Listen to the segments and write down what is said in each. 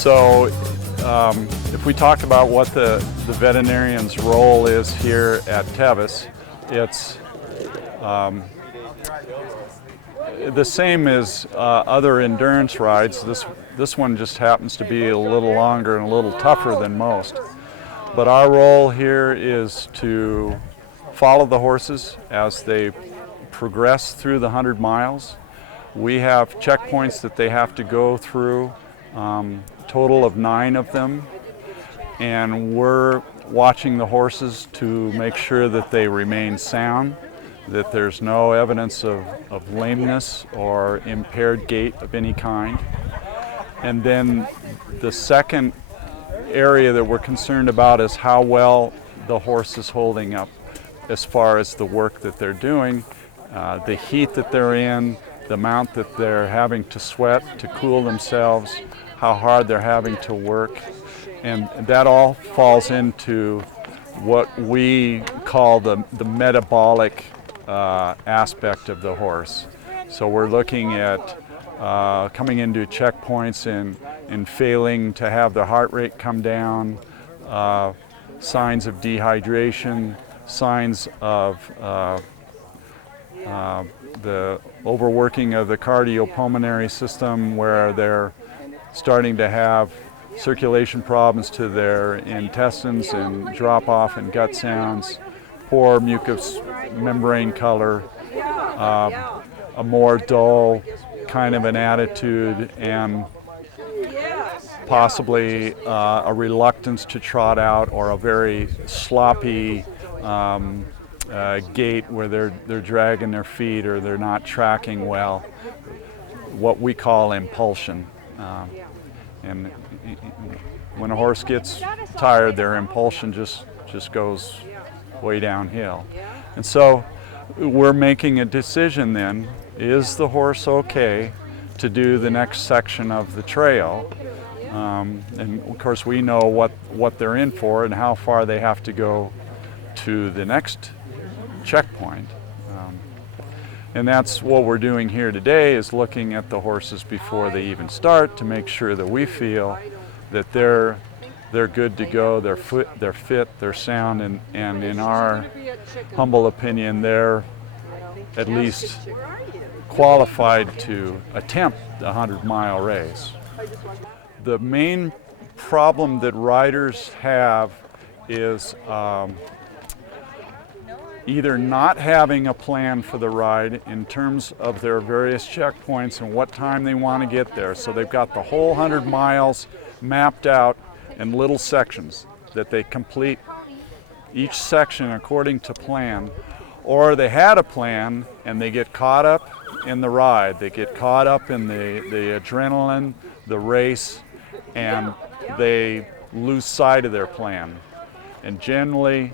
So if we talk about what the veterinarian's role is here at Tevis, it's the same as other endurance rides. This one just happens to be a little longer and a little tougher than most. But our role here is to follow the horses as they progress through the 100 miles. We have checkpoints that they have to go through, total of 9 of them, and we're watching the horses to make sure that they remain sound, that there's no evidence of lameness or impaired gait of any kind. And then the second area that we're concerned about is how well the horse is holding up as far as the work that they're doing, the heat that they're in, the amount that they're having to sweat to cool themselves, how hard they're having to work. And that all falls into what we call the metabolic aspect of the horse. So we're looking at coming into checkpoints and failing to have the heart rate come down, signs of dehydration, signs of the overworking of the cardiopulmonary system, where they're starting to have circulation problems to their intestines and drop off in gut sounds, poor mucous membrane color, a more dull kind of an attitude, and possibly a reluctance to trot out, or a very sloppy gait where they're dragging their feet or they're not tracking well, what we call impulsion. And when a horse gets tired, their impulsion just goes way downhill. And so we're making a decision then, is the horse okay to do the next section of the trail? And of course we know what they're in for and how far they have to go to the next checkpoint. And that's what we're doing here today, is looking at the horses before they even start to make sure that we feel that they're good to go, they're fit, they're sound, and in our humble opinion, they're at least qualified to attempt the 100-mile race. The main problem that riders have is either not having a plan for the ride in terms of their various checkpoints and what time they want to get there. So they've got the whole 100 miles mapped out in little sections that they complete each section according to plan, or they had a plan and they get caught up in the ride, they get caught up in the adrenaline, the race, and they lose sight of their plan. And generally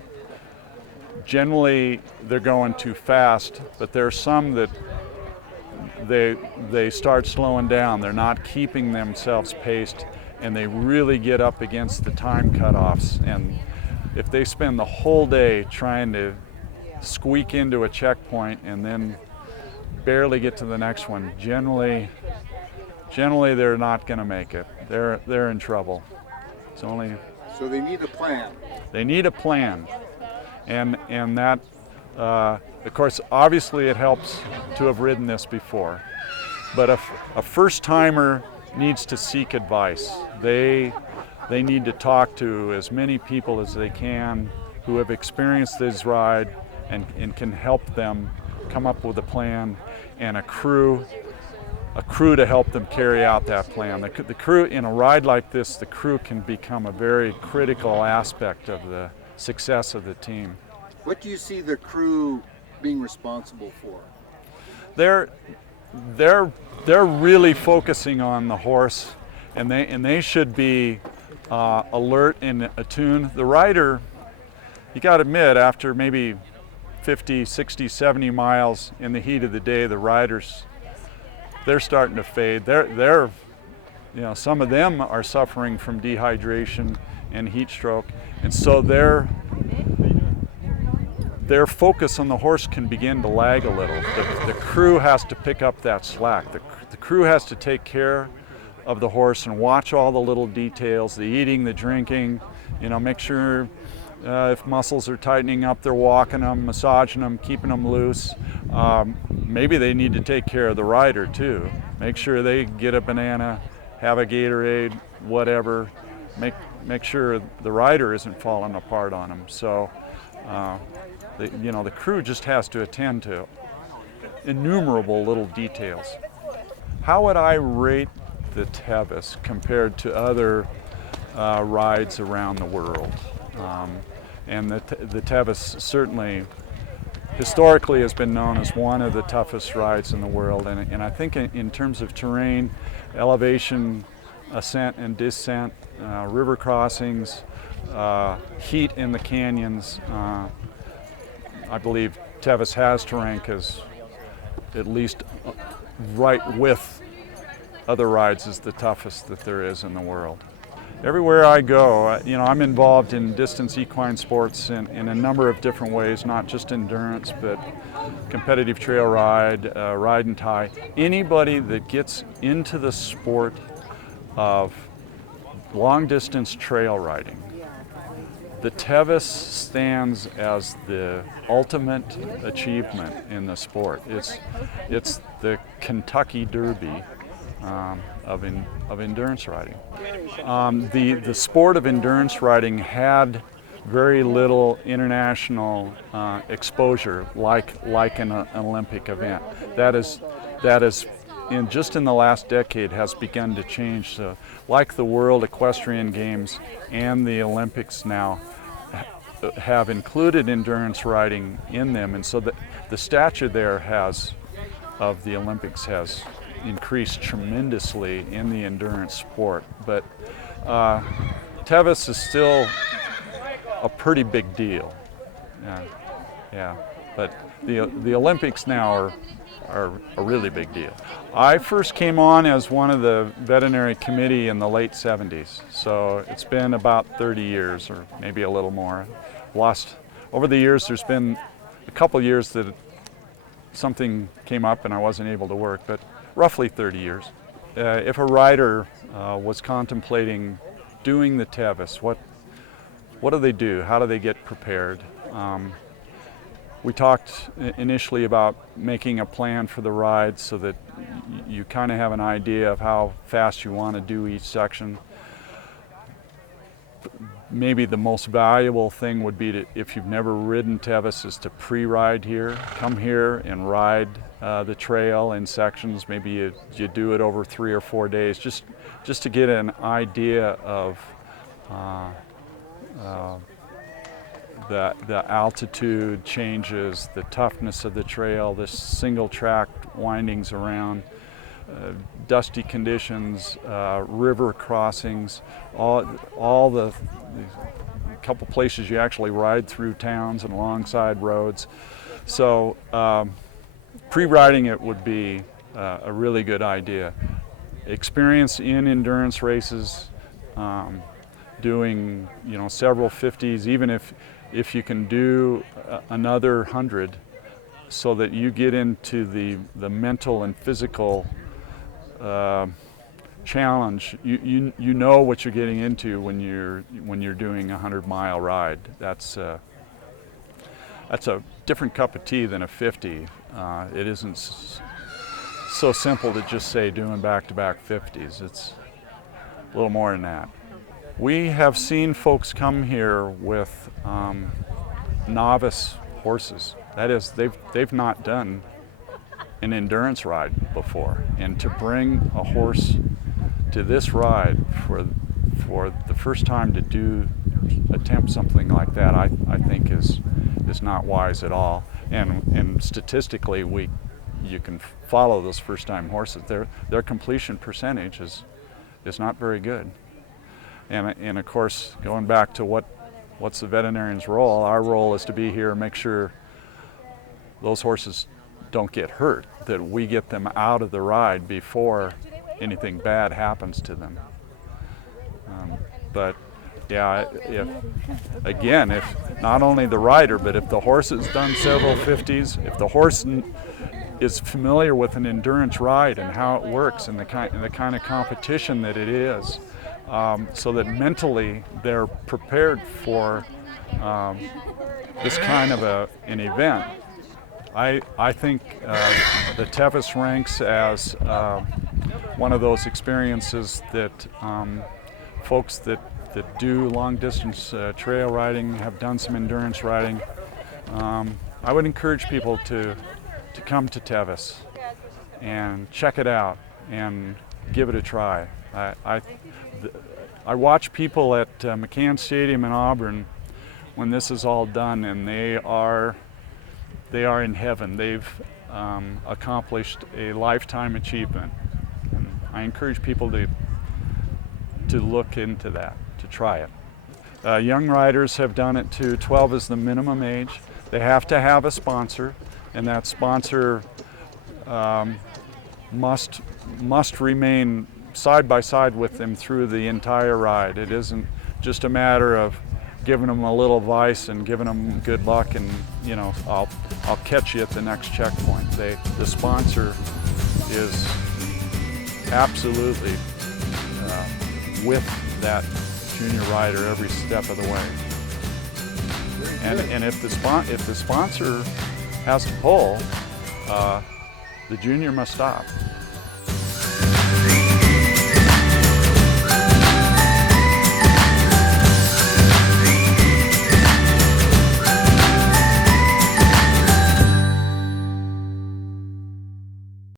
they're going too fast, but there are some that they start slowing down. They're not keeping themselves paced, and they really get up against the time cutoffs. And if they spend the whole day trying to squeak into a checkpoint and then barely get to the next one, generally they're not going to make it. They're in trouble. So they need a plan. They need a plan. And that, of course, obviously it helps to have ridden this before. But if a first-timer needs to seek advice, they need to talk to as many people as they can who have experienced this ride and can help them come up with a plan, and a crew to help them carry out that plan. The crew, in a ride like this, the crew can become a very critical aspect of the success of the team. What do you see the crew being responsible for? They're really focusing on the horse, and they should be alert and attuned. The rider, you got to admit, after maybe 50, 60, 70 miles in the heat of the day, the riders, they're starting to fade. They're some of them are suffering from dehydration and heat stroke, and so their focus on the horse can begin to lag a little. The crew has to pick up that slack. The crew has to take care of the horse and watch all the little details, the eating, the drinking, make sure if muscles are tightening up, they're walking them, massaging them, keeping them loose. Maybe they need to take care of the rider too. Make sure they get a banana, have a Gatorade, whatever. Make sure the rider isn't falling apart on them. So, the crew just has to attend to innumerable little details. How would I rate the Tevis compared to other rides around the world? And the Tevis certainly historically has been known as one of the toughest rides in the world. And I think in terms of terrain, elevation, ascent and descent, river crossings, heat in the canyons, I believe Tevis has to rank as at least right with other rides as the toughest that there is in the world. Everywhere I go, I'm involved in distance equine sports in a number of different ways, not just endurance, but competitive trail ride, ride and tie. Anybody that gets into the sport of long distance trail riding, the Tevis stands as the ultimate achievement in the sport. It's the Kentucky Derby of endurance riding. The sport of endurance riding had very little international exposure like an Olympic event. That is just in the last decade has begun to change. So, like the World Equestrian Games and the Olympics now have included endurance riding in them, and so the stature there of the Olympics has increased tremendously in the endurance sport. But Tevis is still a pretty big deal. Yeah. But the Olympics now are a really big deal. I first came on as one of the veterinary committee in the late 70s, so it's been about 30 years or maybe a little more. Over the years, there's been a couple years that something came up and I wasn't able to work, but roughly 30 years. If a rider was contemplating doing the Tevis, what do they do? How do they get prepared? We talked initially about making a plan for the ride so that you kind of have an idea of how fast you want to do each section. Maybe the most valuable thing would be to, if you've never ridden Tevis, is to pre-ride here. Come here and ride the trail in sections. Maybe you do it over 3 or 4 days, just to get an idea of the altitude changes, the toughness of the trail, the single track windings around, dusty conditions, river crossings, all the couple places you actually ride through towns and alongside roads. So pre-riding it would be a really good idea. Experience in endurance races, doing several 50s, even if you can do another 100, so that you get into the mental and physical challenge. You know what you're getting into when you're doing a 100-mile ride. That's a different cup of tea than a 50. It isn't so simple to just say doing back-to-back 50s. It's a little more than that. We have seen folks come here with novice horses. That is, they've not done an endurance ride before, and to bring a horse to this ride for the first time to attempt something like that, I think is not wise at all. And statistically, you can follow those first-time horses. Their completion percentage is not very good. And of course, going back to what's the veterinarian's role, our role is to be here and make sure those horses don't get hurt, that we get them out of the ride before anything bad happens to them. But yeah, if not only the rider, but if the horse has done several 50s, if the horse is familiar with an endurance ride and how it works and the kind of competition that it is, so that mentally they're prepared for this kind of an event. I think the Tevis ranks as one of those experiences that folks that do long distance trail riding, have done some endurance riding, I would encourage people to come to Tevis and check it out and give it a try. I watch people at McCann Stadium in Auburn when this is all done, and they are in heaven. They've accomplished a lifetime achievement. And I encourage people to look into that, to try it. Young riders have done it too. 12 is the minimum age. They have to have a sponsor, and that sponsor must remain side by side with them through the entire ride. It isn't just a matter of giving them a little advice and giving them good luck and, you know, I'll catch you at the next checkpoint. The sponsor is absolutely with that junior rider every step of the way. And if the sponsor has to pull, the junior must stop.